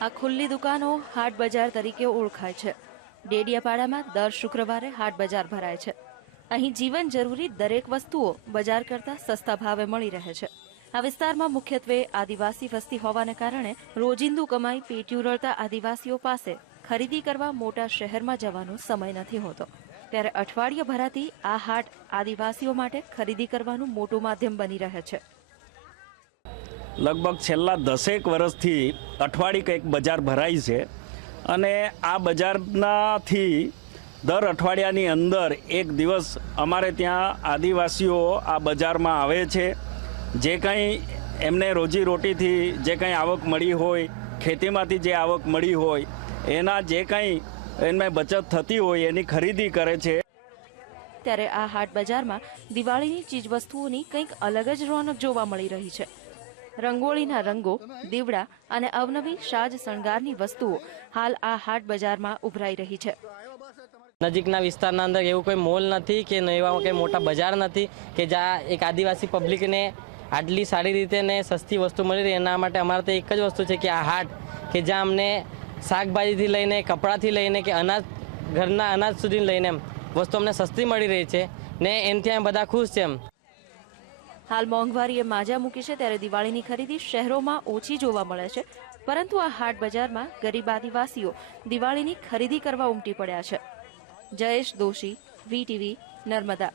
આ ખુલ્લી દુકાનો હાટ બજાર તરીકે ઓળખાય છે. ડેડિયાપાડામાં દર શુક્રવારે હાટ બજાર ભરાય છે. અહીં જીવન જરૂરી દરેક વસ્તુઓ બજાર કરતાં સસ્તા ભાવે મળી રહે છે. આ વિસ્તારમાં મુખ્યત્વે આદિવાસી વસ્તી હોવાને કારણે રોજિંદુ કમાઈ પેટ્યું રળતા આદિવાસીઓ પાસે ખરીદી કરવા મોટા શહેરમાં જવાનો સમય નથી હોતો. ત્યારે અઠવાડિયે ભરાતી આ હાટ આદિવાસીઓ માટે ખરીદી કરવાનું મોટું માધ્યમ બની રહે છે. લગભગ છેલ્લા દસેક વર્ષથી અઠવાડિયે કંઈક બજાર ભરાય છે. અને આ બજારનાથી દર અઠવાડિયાની અંદર એક દિવસ અમારે ત્યાં આદિવાસીઓ આ બજારમાં આવે છે. જે કંઈ એમને રોજીરોટીથી જે કંઈ આવક મળી હોય, ખેતીમાંથી જે આવક મળી હોય, એના જે કંઈ એમને બચત થતી હોય એની ખરીદી કરે છે. ત્યારે આ હાટ બજારમાં દિવાળીની ચીજવસ્તુઓની કંઈક અલગ જ રોનક જોવા મળી રહી છે. રંગોળીના રંગો, દીવડા અને અવનવી સાજ શણગારની વસ્તુઓ હાલ આ હાટ બજારમાં ઉભરાઈ રહી છે. નજીકના વિસ્તારના અંદર એવું કોઈ મોલ નથી કે એવા કંઈ મોટા બજાર નથી કે જ્યાં એક આદિવાસી પબ્લિકને આટલી સારી રીતે ને સસ્તી વસ્તુ મળી રહી. એના માટે અમારે તો એક જ વસ્તુ છે કે આ હાટ કે જ્યાં અમને શાકભાજીથી લઈને, કપડાથી લઈને કે અનાજ, ઘરના અનાજ સુધી લઈને વસ્તુ અમને સસ્તી મળી રહી છે ને એનાથી અમે બધા ખુશ છે એમ. હાલ મોંઘવારીએ માજા મૂકી છે ત્યારે દિવાળીની ખરીદી શહેરોમાં ઓછી જોવા મળે છે. પરંતુ આ હાટ બજારમાં ગરીબ આદિવાસીઓ દિવાળીની ખરીદી કરવા ઉમટી પડ્યા છે. જયેશ દોશી વીટીવી નર્મદા.